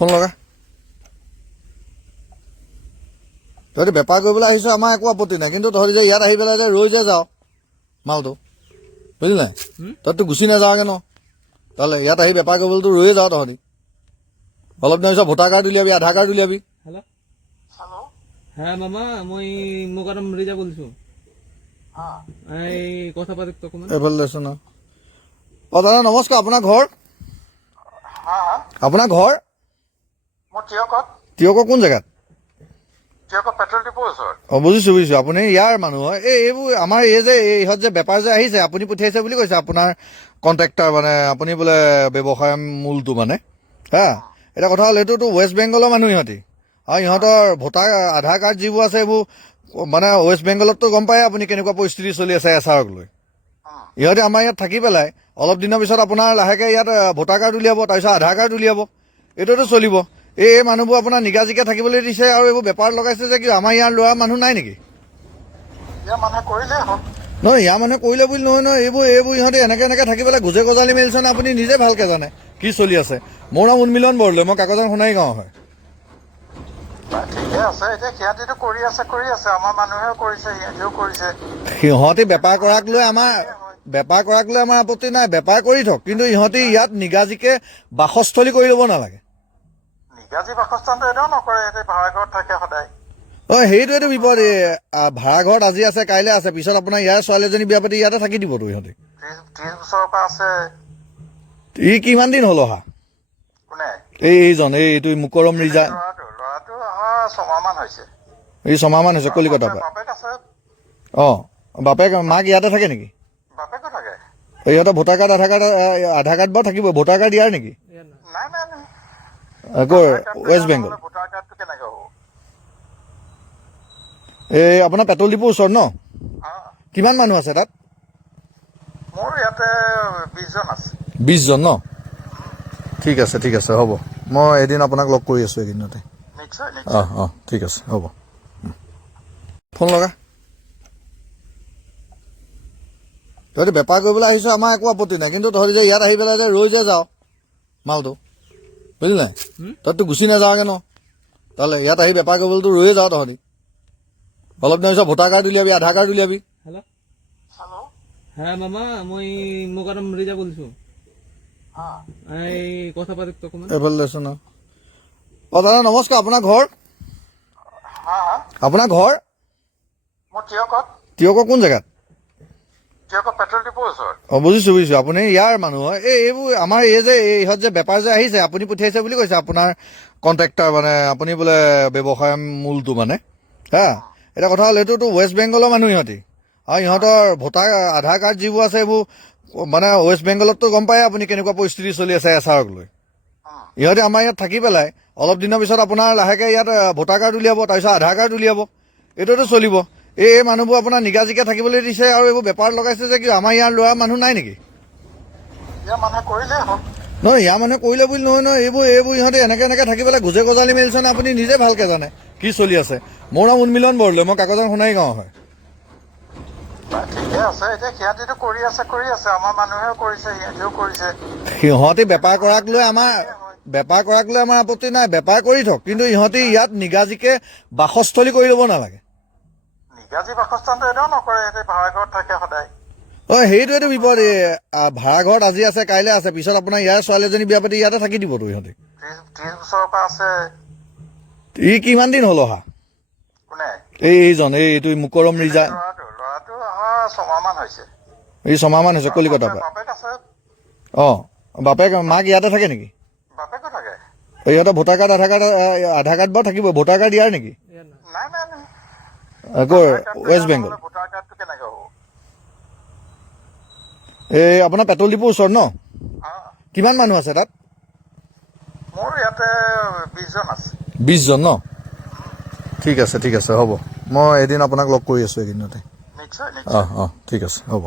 Phone লগা তহঁতি বেপাৰ কৰিবলৈ আহিছ আমাৰ একো আপত্তি নাই, কিন্তু তহঁতি যে ইয়াত আহি পেলাই যে ৰৈ যে যাওঁ মালটো বুজিলি নাই, তহঁতি গুচি নাযাওঁগে ন, তাহলে ইয়াত আহি বেপাৰ কৰিবলৈতো ৰৈয়ে যাওঁ তহঁতি। অলপ দিনৰ পিছত ভোটাৰ কাৰ্ড উলিয়াবি, আধাৰ কাৰ্ড উলিয়াবি। হ্যালো হ্যাঁ মামা মই মোকাৰম ৰিজা বলছো এই কথা পাতি তখন এইফালে লৈছো ন। দাদা নমস্কাৰ, আপোনাৰ ঘৰ? আপোনাৰ ঘৰ মোৰ টিয়কত তিয়কৰ কোন জেগাত? পেট্ৰল ডিপোৰ ওচৰত। বুজিছো বুজিছো, আপুনি ইয়াৰ মানুহ হয়। এইবোৰ আমাৰ এই যে ইহঁত যে বেপাৰ যে আহিছে আপুনি পঠিয়াইছে বুলি কৈছে, আপোনাৰ কণ্ট্ৰেক্টাৰ মানে আপুনি বোলে ব্যৱসায় মূলটো মানে হা। এটা কথা হ'ল এইটোতো ৱেষ্ট বেংগলৰ মানুহ ইহঁতি, আৰু ইহঁতৰ ভোটাৰ আধাৰ কাৰ্ড যিবোৰ আছে এইবোৰ মানে ৱেষ্ট বেংগলততো গম পায় আপুনি কেনেকুৱা পৰিস্থিতি চলি আছে এছাৰক লৈ। ইহঁতে আমাৰ ইয়াত থাকি পেলাই অলপ দিনৰ পিছত আপোনাৰ লাহেকৈ ইয়াত ভোটাৰ কাৰ্ড উলিয়াব, তাৰপিছত আধাৰ কাৰ্ড উলিয়াব, এইটোতো চলিব। এই মানুহবোৰ আপোনাৰ নিগাজিকে থাকিবলৈ দিছে আৰু এইবোৰ বেপাৰ লগাইছে যে কি আমাৰ ইয়াৰ ল'ৰা মানুহ নাই নেকি? ইয়াৰ মানুহে কৰিলেই হ'ল। নহয় ইয়াৰ মানুহে কৰিলে বুলি নহয় নহয়, এইবোৰ ইহঁতে এনেকে থাকি পেলাই গোজে গজালি মেলিছে নে আপুনি নিজে ভালকে জানে কি চলি আছে। মোৰ নাম উন্মিলন বৰদলৈ, মই কাকজান সোণাৰী গাঁও হয়। ঠিকে আছে, এতিয়া সিহঁতিতো কৰি আছে আমাৰ মানুহেও কৰিছে, সিহঁতিও কৰিছে। সিহঁতি বেপাৰ কৰাক লৈ আমাৰ আপত্তি নাই, বেপাৰ কৰি থক, কিন্তু ইহঁতি ইয়াত নিগাজিকে বাসস্থলী কৰি ল'ব নালাগে। নিগাজী বাসস্থানটো এনেও নকৰে, সিহঁতে ভাড়াঘৰত থাকে সদায়। সেইটোৱেতো বিপদ। ভাড়া ঘৰত আজি আছে কাইলৈ আছে, পিছত আপোনাৰ ইয়াৰ ছোৱালী এজনী বিয়া পাতি ইয়াতে থাকি দিবতো ইহঁতি। 30 বছৰৰ পৰা আছে। ই কিমান দিন হ'ল অহা? কোনে? এইজন এইটো মুকৰম ৰিজা। ল'ৰাটো অহা 6 মাহ মান হৈছে। এই 6 মাহ মান হৈছে কলিকতাৰ পৰা। বাপেক আছে। বাপেক মাক ইয়াতে থাকে নেকি? বাপেকো থাকে। ইহঁতৰ ভোটাৰ কাৰ্ড আধাৰ কাৰ্ড বাৰু থাকিব, ভোটাৰ কাৰ্ড ইয়াৰ নেকি? নাই আকৌ ৱেষ্ট বেংগল। ভোটাৰ কাৰ্ডটো কেনেকৈ হ'ব? এই আপোনাৰ পেট্ৰল ডিপোৰ ওচৰত ন? কিমান মানুহ আছে তাত? মোৰ ইয়াতে 20 জন আছে। 20 জন ন? ঠিক আছে হ'ব, মই এদিন আপোনাক লগ কৰি আছোঁ এইকেইদিনতে। নিশ্চয় ঠিক আছে হ'ব। ফোন লগা তহঁতি বেপাৰ কৰিবলৈ আহিছ আমাৰ একো আপত্তি নাই, কিন্তু তহঁতি যে ইয়াত আহি পেলাই যে ৰৈ যে যাওঁ মালটো বুজিলি নাই, তহঁতি গুচি নাযাওঁগে ন, তাহলে ইয়াত আহি বেপাৰ কৰিবলৈতো ৰৈয়ে যাওঁ তহঁতি। অলপ দিনৰ পিছত ভোটাৰ কাৰ্ড উলিয়াবি, আধাৰ কাৰ্ড উলিয়াবি। হ্যালো হ্যাঁ মামা মই মোকাৰম ৰিজা বলছো এই কথা পাতি তখন এইফালে লৈছো ন। দাদা নমস্কাৰ, আপোনাৰ ঘৰ? আপোনাৰ ঘৰ মোৰ টিয়কত তিয়কৰ কোন জেগাত? পেট্ৰল ডিপোৰ ওচৰত। বুজিছো আপুনি ইয়াৰ মানুহ হয়। এইবোৰ আমাৰ এই যে ইহঁত যে বেপাৰ যে আহিছে আপুনি পঠিয়াইছে বুলি কৈছে, আপোনাৰ কণ্ট্ৰেক্টাৰ মানে আপুনি বোলে ব্যৱসায় মূলটো মানে হা। এটা কথা হ'ল এইটোতো ৱেষ্ট বেংগলৰ মানুহ ইহঁতি, আৰু ইহঁতৰ ভোটাৰ আধাৰ কাৰ্ড যিবোৰ আছে এইবোৰ মানে ৱেষ্ট বেংগলততো গম পায় আপুনি কেনেকুৱা পৰিস্থিতি চলি আছে এছাৰক লৈ। ইহঁতে আমাৰ ইয়াত থাকি পেলাই অলপ দিনৰ পিছত আপোনাৰ লাহেকৈ ইয়াত ভোটাৰ কাৰ্ড উলিয়াব, তাৰপিছত আধাৰ কাৰ্ড উলিয়াব, এইটোতো চলিব। এই মানুহবোৰ আপোনাৰ নিগাজিকে থাকিবলৈ দিছে আৰু এইবোৰ বেপাৰ লগাইছে যে কি আমাৰ ইয়াৰ ল'ৰা মানুহ নাই নেকি? ইয়াৰ মানুহে কৰিলেই হ'ল। নহয় ইয়াৰ মানুহে কৰিলে বুলি নহয় নহয়, এইবোৰ ইহঁতে এনেকে থাকি পেলাই গোজে গজালি মেলিছে নে আপুনি নিজে ভালকে জানে কি চলি আছে। মোৰ নাম উন্মিলন বৰদলৈ, মই কাকজান সোণাৰী গাঁও হয়। ঠিকে আছে, এতিয়া সিহঁতিতো কৰি আছে আমাৰ মানুহেও কৰিছে, সিহঁতিও কৰিছে। সিহঁতি বেপাৰ কৰাক লৈ আমাৰ আপত্তি নাই, বেপাৰ কৰি থক, কিন্তু ইহঁতি ইয়াত নিগাজিকে বাসস্থলী কৰি ল'ব নালাগে। নিগাজী বাসস্থানটো এনেও নকৰে, সিহঁতে ভাড়াঘৰত থাকে সদায়। সেইটোৱেতো বিপদ। ভাড়া ঘৰত আজি আছে কাইলৈ আছে, পিছত আপোনাৰ ইয়াৰ ছোৱালী এজনী বিয়া পাতি ইয়াতে থাকি দিবতো ইহঁতি। 30 বছৰৰ পৰা আছে। ই কিমান দিন হ'ল অহা? কোনে? এইজন এইটো মুকৰম ৰিজা। ল'ৰাটো অহা 6 মাহ মান হৈছে। এই 6 মাহ মান হৈছে কলিকতাৰ পৰা। বাপেক আছে। বাপেক মাক ইয়াতে থাকে নেকি? বাপেকো থাকে। ইহঁতৰ ভোটাৰ কাৰ্ড আধাৰ কাৰ্ড বাৰু থাকিব, ভোটাৰ কাৰ্ড ইয়াৰ নেকি? নাই আকৌ ৱেষ্ট বেংগল। ভোটাৰ কাৰ্ডটো কেনেকৈ হ'ব? এই আপোনাৰ পেট্ৰল ডিপোৰ ওচৰত ন? কিমান মানুহ আছে তাত? মোৰ ইয়াতে 20 জন আছে। 20 জন ন? ঠিক আছে হ'ব, মই এদিন আপোনাক লগ কৰি আছোঁ এইকেইদিনতে। নিশ্চয় ঠিক আছে হ'ব।